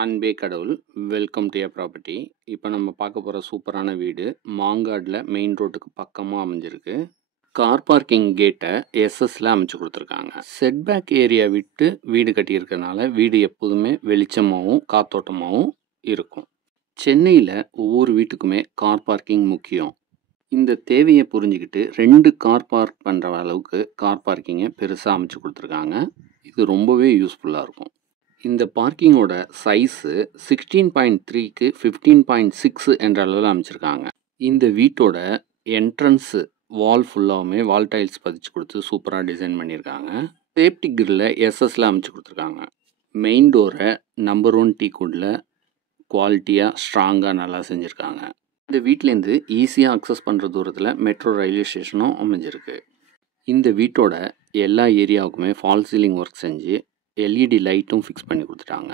அன்பே கடவுள். Welcome to your property. இப்போ நம்ம பார்க்க போகிற சூப்பரான வீடு மாங்காடில் மெயின் ரோட்டுக்கு பக்கமாக அமைஞ்சிருக்கு. கார் பார்க்கிங் கேட்டை எஸ்எஸ்ல அமைச்சு கொடுத்துருக்காங்க. செட்பேக் ஏரியா விட்டு வீடு கட்டியிருக்கனால வீடு எப்போதுமே வெளிச்சமாகவும் காத்தோட்டமாகவும் இருக்கும். சென்னையில் ஒவ்வொரு வீட்டுக்குமே கார் பார்க்கிங் முக்கியம். இந்த தேவையை புரிஞ்சுக்கிட்டு 2 கார் பார்க் பண்ணுற அளவுக்கு கார் பார்க்கிங்கை பெருசாக அமைச்சு கொடுத்துருக்காங்க. இது ரொம்பவே யூஸ்ஃபுல்லாக இருக்கும். இந்த பார்க்கிங்கோட சைஸு 16.3க்கு 15.6 என்ற அளவில் அமைச்சிருக்காங்க. இந்த வீட்டோட என்ட்ரன்ஸு வால் ஃபுல்லாகவுமே வால் டைல்ஸ் பதிச்சு கொடுத்து சூப்பராக டிசைன் பண்ணியிருக்காங்க. சேஃப்டி கிரில்ல எஸ்எஸ்ல அமைச்சு கொடுத்துருக்காங்க. மெயின் டோரை நம்பர் 1 டீக்குடில் குவாலிட்டியாக ஸ்ட்ராங்காக நல்லா செஞ்சுருக்காங்க. இந்த வீட்டிலேருந்து ஈஸியாக அக்சஸ் பண்ணுற தூரத்தில் மெட்ரோ ரயில்வே ஸ்டேஷனும் அமைஞ்சிருக்கு. இந்த வீட்டோட எல்லா ஏரியாவுக்குமே ஃபால் சீலிங் ஒர்க் செஞ்சு எல்இடி லைட்டும் ஃபிக்ஸ் பண்ணி கொடுத்துட்டாங்க.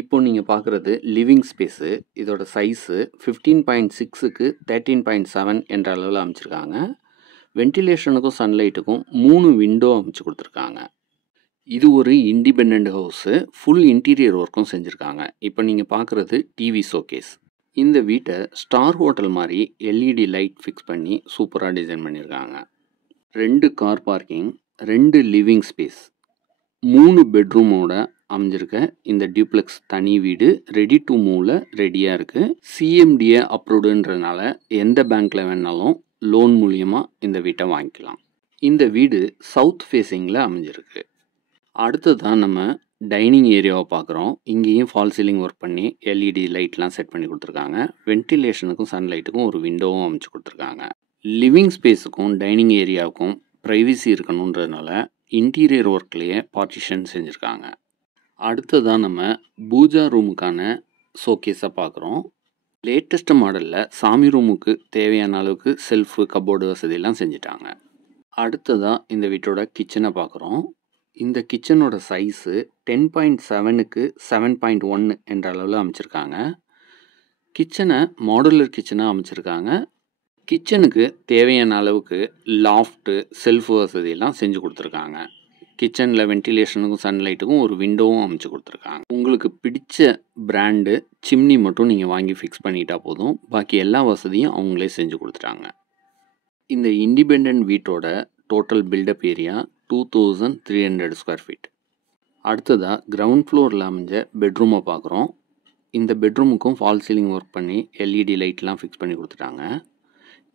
இப்போ நீங்கள் பார்க்குறது லிவிங் ஸ்பேஸு. இதோட சைஸு 15.6க்கு 13.7 என்ற அளவில் அமைச்சிருக்காங்க. வென்டிலேஷனுக்கும் சன்லைட்டுக்கும் 3 விண்டோ அமைச்சு கொடுத்துருக்காங்க. இது ஒரு இண்டிபெண்ட் ஹவுஸு. ஃபுல் இன்டீரியர் ஒர்க்கும் செஞ்சுருக்காங்க. இப்போ நீங்கள் பார்க்குறது டிவி ஷோகேஸ். இந்த வீட்டை ஸ்டார் ஹோட்டல் மாதிரி எல்இடி லைட் ஃபிக்ஸ் பண்ணி சூப்பராக டிசைன் பண்ணியிருக்காங்க. 2 கார் பார்க்கிங், 2 லிவிங் ஸ்பேஸ், 3 பெட்ரூமோட அமைஞ்சிருக்க இந்த டியூப்ளெக்ஸ் தனி வீடு ரெடி டு மூவ்ல ரெடியாக இருக்குது. சிஎம்டிஏ அப்ரூவ்டுன்றதுனால எந்த பேங்க்கில் வேணாலும் லோன் மூலியமாக இந்த வீட்டை வாங்கிக்கலாம். இந்த வீடு சவுத் ஃபேஸிங்கில் அமைஞ்சிருக்கு. அடுத்ததான் நம்ம டைனிங் ஏரியாவை பார்க்குறோம். இங்கேயும் ஃபால் சீலிங் ஒர்க் பண்ணி எல்இடி லைட்லாம் செட் பண்ணி கொடுத்துருக்காங்க. வென்டிலேஷனுக்கும் சன்லைட்டுக்கும் ஒரு விண்டோவும் அமைச்சு கொடுத்துருக்காங்க. லிவிங் ஸ்பேஸுக்கும் டைனிங் ஏரியாவுக்கும் ப்ரைவசி இருக்கணுன்றதுனால இன்டீரியர் ஒர்க்லேயே பார்ட்டிஷன் செஞ்சுருக்காங்க. அடுத்ததான் நம்ம பூஜா ரூமுக்கான ஷோகேஸை பார்க்குறோம். லேட்டஸ்ட் மாடலில் சாமி ரூமுக்கு தேவையான அளவுக்கு செல்ஃபு கப்போர்டு வசதியெல்லாம் செஞ்சுட்டாங்க. அடுத்ததாக இந்த வீட்டோட கிச்சனை பார்க்குறோம். இந்த கிச்சனோட சைஸு 10.7க்கு 7.1 என்ற அளவில் அமைச்சிருக்காங்க. கிச்சனை மாடுலர் கிச்சனாக அமைச்சிருக்காங்க. கிச்சனுக்கு தேவையான அளவுக்கு லாஃப்ட்டு செல்ஃப் வசதியெல்லாம் செஞ்சு கொடுத்துருக்காங்க. கிச்சனில் வென்டிலேஷனுக்கும் சன்லைட்டுக்கும் ஒரு விண்டோவும் அமைச்சு கொடுத்துருக்காங்க. உங்களுக்கு பிடிச்ச பிராண்டு சிம்னி மட்டும் நீங்கள் வாங்கி ஃபிக்ஸ் பண்ணிட்டா போதும். பாக்கி எல்லா வசதியும் அவங்களே செஞ்சு கொடுத்துட்டாங்க. இந்த இண்டிபெண்ட் வீட்டோட total built up area 2300 square feet. அடுத்ததாக கிரவுண்ட் ஃப்ளோரில் அமைஞ்ச பெட்ரூமை பார்க்குறோம். இந்த பெட்ரூமுக்கும் ஃபால் சீலிங் ஒர்க் பண்ணி எல்இடி லைட்லாம் ஃபிக்ஸ் பண்ணி கொடுத்துட்டாங்க.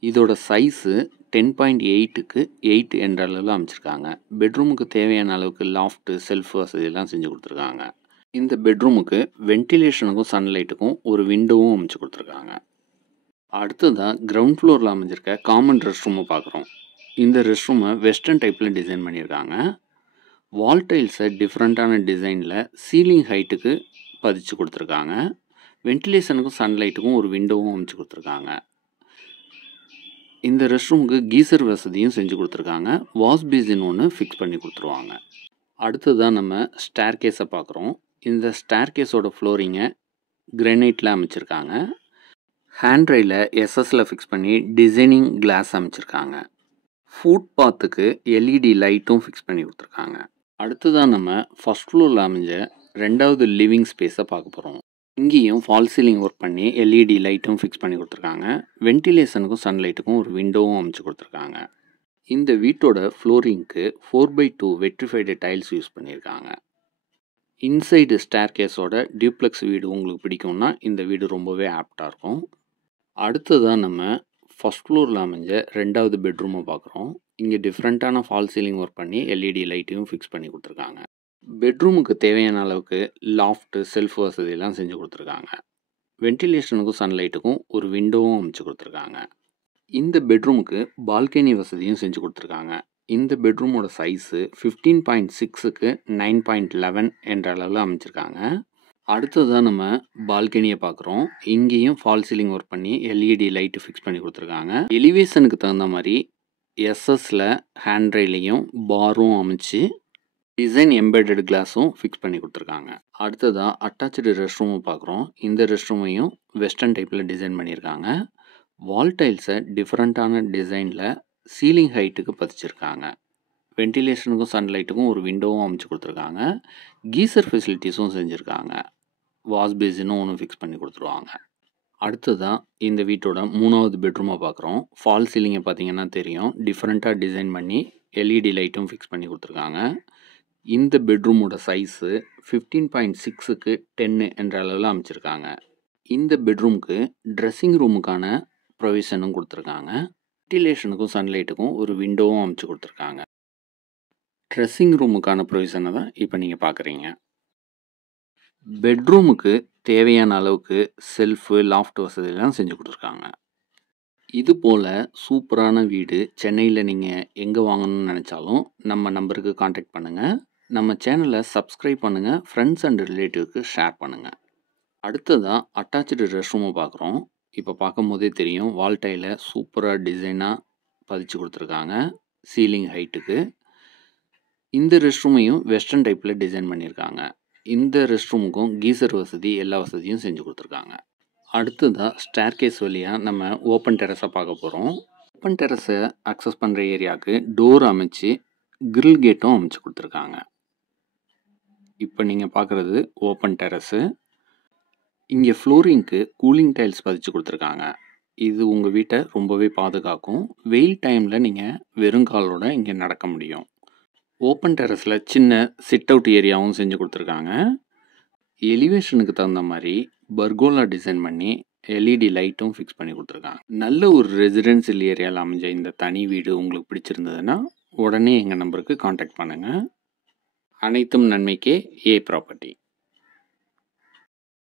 இதோட சைஸு 10.8க்கு 8 என்ற அளவில் அமைச்சிருக்காங்க. பெட்ரூமுக்கு தேவையான அளவுக்கு லாஃப்ட்டு செல்ஃப் வசதியெல்லாம் செஞ்சு கொடுத்துருக்காங்க. இந்த பெட்ரூமுக்கு வென்டிலேஷனுக்கும் சன்லைட்டுக்கும் ஒரு விண்டோவும் அமைச்சு கொடுத்துருக்காங்க. அடுத்ததாக கிரவுண்ட் ஃப்ளோரில் அமைஞ்சிருக்க காமன் ரெஸ்ட் ரூமை பார்க்குறோம். இந்த ரெஸ்ட் ரூமை வெஸ்டர்ன் டைப்பில் டிசைன் பண்ணியிருக்காங்க. வால் டைல்ஸை டிஃப்ரெண்ட்டான டிசைனில் சீலிங் ஹைட்டுக்கு பதிச்சு கொடுத்துருக்காங்க. வென்டிலேஷனுக்கும் சன்லைட்டுக்கும் ஒரு விண்டோவும் அமைச்சு கொடுத்துருக்காங்க. இந்த ரெஸ்ட் ரூமுக்கு கீசர் வசதியும் செஞ்சு கொடுத்துருக்காங்க. வாஷ் பேசின் ஒன்று ஃபிக்ஸ் பண்ணி கொடுத்துருவாங்க. அடுத்ததான் நம்ம ஸ்டேர் கேஸை பார்க்குறோம். இந்த ஸ்டேர் கேஸோட ஃப்ளோரிங்கை கிரானைட்டில் அமைச்சிருக்காங்க. ஹேண்ட் ரெயிலை எஸ்எஸ்ல ஃபிக்ஸ் பண்ணி டிசைனிங் கிளாஸ் அமைச்சிருக்காங்க. ஃபுட் பாத்துக்கு எல்இடி லைட்டும் ஃபிக்ஸ் பண்ணி கொடுத்துருக்காங்க. அடுத்ததான் நம்ம ஃபர்ஸ்ட் ஃப்ளோரில் அமைஞ்ச 2வது லிவிங் ஸ்பேஸை பார்க்க போகிறோம். இங்கேயும் ஃபால் சீலிங் ஒர்க் பண்ணி எல்இடி லைட்டும் ஃபிக்ஸ் பண்ணி கொடுத்துருக்காங்க. வென்டிலேஷனுக்கும் சன்லைட்டுக்கும் ஒரு விண்டோவும் அமைச்சு கொடுத்துருக்காங்க. இந்த வீட்டோட ஃப்ளோரிங்க்கு 4x2 வெட்ரிஃபைடு டைல்ஸ் யூஸ் பண்ணியிருக்காங்க. இன்சைடு ஸ்டேர் கேஸோட டியூப்ளெக்ஸ் வீடு உங்களுக்கு பிடிக்கும்னா இந்த வீடு ரொம்பவே ஆப்டாக இருக்கும். அடுத்ததான் நம்ம ஃபர்ஸ்ட் ஃப்ளோரில் அமைஞ்ச 2வது பெட்ரூமை பார்க்குறோம். இங்கே டிஃப்ரெண்ட்டான ஃபால் சீலிங் ஒர்க் பண்ணி எல்இடி லைட்டையும் ஃபிக்ஸ் பண்ணி கொடுத்துருக்காங்க. பெட்ரூமுக்கு தேவையான அளவுக்கு லாஃப்ட்டு செல்ஃப் வசதியெல்லாம் செஞ்சு கொடுத்துருக்காங்க. வென்டிலேஷனுக்கும் சன்லைட்டுக்கும் ஒரு விண்டோவும் அமைச்சு கொடுத்துருக்காங்க. இந்த பெட்ரூமுக்கு பால்கனி வசதியும் செஞ்சு கொடுத்துருக்காங்க. இந்த பெட்ரூமோட சைஸு 15.6க்கு 9.11 என்ற அளவில் அமைச்சிருக்காங்க. அடுத்ததான் நம்ம பால்கனியை பார்க்குறோம். இங்கேயும் ஃபால் சீலிங் ஒர்க் பண்ணி எல்இடி லைட்டு ஃபிக்ஸ் பண்ணி கொடுத்துருக்காங்க. எலிவேஷனுக்கு தகுந்த மாதிரி எஸ்எஸ்ல ஹேண்ட் ரெயிலையும் பாரும் அமைச்சு டிசைன் எம்பெடட் கிளாஸும் ஃபிக்ஸ் பண்ணி கொடுத்துருக்காங்க. அடுத்ததாக அட்டாச்சு ரெஸ்ட் ரூமை பார்க்குறோம். இந்த ரெஸ்ட் ரூமையும் வெஸ்டர்ன் டைப்பில் டிசைன் பண்ணியிருக்காங்க. வால் டைல்ஸை டிஃப்ரெண்ட்டான டிசைனில் சீலிங் ஹைட்டுக்கு பதிச்சிருக்காங்க. வென்டிலேஷனுக்கும் சன்லைட்டுக்கும் ஒரு விண்டோவும் அமைச்சு கொடுத்துருக்காங்க. கீசர் ஃபெசிலிட்டிஸும் செஞ்சுருக்காங்க. வாஷ் பேசினும் ஒன்று ஃபிக்ஸ் பண்ணி கொடுத்துருவாங்க. அடுத்ததான் இந்த வீட்டோட 3வது பெட்ரூமை பார்க்குறோம். ஃபால் சீலிங்கை பார்த்தீங்கன்னா தெரியும். டிஃப்ரெண்ட்டாக டிசைன் பண்ணி எல்இடி லைட்டும் ஃபிக்ஸ் பண்ணி கொடுத்துருக்காங்க. இந்த பெட்ரூமோட சைஸு 15.6க்கு 10 என்ற அளவில் அமைச்சிருக்காங்க. இந்த பெட்ரூமுக்கு ட்ரெஸ்ஸிங் ரூமுக்கான ப்ரொவிஷனும் கொடுத்துருக்காங்க. வென்டிலேஷனுக்கும் சன்லைட்டுக்கும் ஒரு விண்டோவும் அமைச்சு கொடுத்துருக்காங்க. ட்ரெஸ்ஸிங் ரூமுக்கான ப்ரொவிஷனை தான் இப்போ நீங்கள் பார்க்குறீங்க. பெட்ரூமுக்கு தேவையான அளவுக்கு செல்ஃபு, லாஃப்ட் வசதியெல்லாம் செஞ்சு கொடுத்துருக்காங்க. இது போல் சூப்பரான வீடு சென்னையில் நீங்கள் எங்கே வாங்கணும்னு நினச்சாலும் நம்ம நம்பருக்கு காண்டாக்ட் பண்ணுங்கள். நம்ம சேனலை சப்ஸ்கிரைப் பண்ணுங்கள். ஃப்ரெண்ட்ஸ் அண்ட் ரிலேட்டிவ்க்கு ஷேர் பண்ணுங்கள். அடுத்ததாக அட்டாச்சு ரெஸ்ட் ரூமை பார்க்குறோம். இப்போ பார்க்கும் போதே தெரியும், வால் டைலை சூப்பராக டிசைனாக பதிச்சு கொடுத்துருக்காங்க சீலிங் ஹைட்டுக்கு. இந்த ரெஸ்ட் ரூமையும் வெஸ்டர்ன் டைப்பில் டிசைன் பண்ணியிருக்காங்க. இந்த ரெஸ்ட் ரூமுக்கும் கீசர் வசதி எல்லா வசதியும் செஞ்சு கொடுத்துருக்காங்க. அடுத்ததாக ஸ்டேர்கேஸ் வழியாக நம்ம ஓப்பன் டெரஸை பார்க்க போகிறோம். ஓப்பன் டெரஸை அக்சஸ் பண்ணுற ஏரியாவுக்கு டோர் அமைச்சு கிரில் கேட்டும் அமைச்சு கொடுத்துருக்காங்க. இப்போ நீங்கள் பார்க்குறது ஓப்பன் டெரஸு. இங்கே ஃப்ளோரிங்க்கு கூலிங் டைல்ஸ் பதிச்சு கொடுத்துருக்காங்க. இது உங்கள் வீட்டை ரொம்பவே பாதுகாக்கும். வெயில் டைமில் நீங்கள் வெறுங்காலோட இங்கே நடக்க முடியும். ஓப்பன் டெரஸில் சின்ன சிட் அவுட் ஏரியாவும் செஞ்சு கொடுத்துருக்காங்க. எலிவேஷனுக்கு தகுந்த மாதிரி பர்கோலா டிசைன் பண்ணி எல்இடி லைட்டும் ஃபிக்ஸ் பண்ணி கொடுத்துருக்காங்க. நல்ல ஒரு ரெசிடென்சியல் ஏரியாவில் அமைஞ்ச இந்த தனி வீடு உங்களுக்கு பிடிச்சிருந்ததுன்னா உடனே எங்கள் நம்பருக்கு காண்டாக்ட் பண்ணுங்கள். அனைத்தும் நன்மைக்கே ஏ ப்ராப்பர்ட்டி.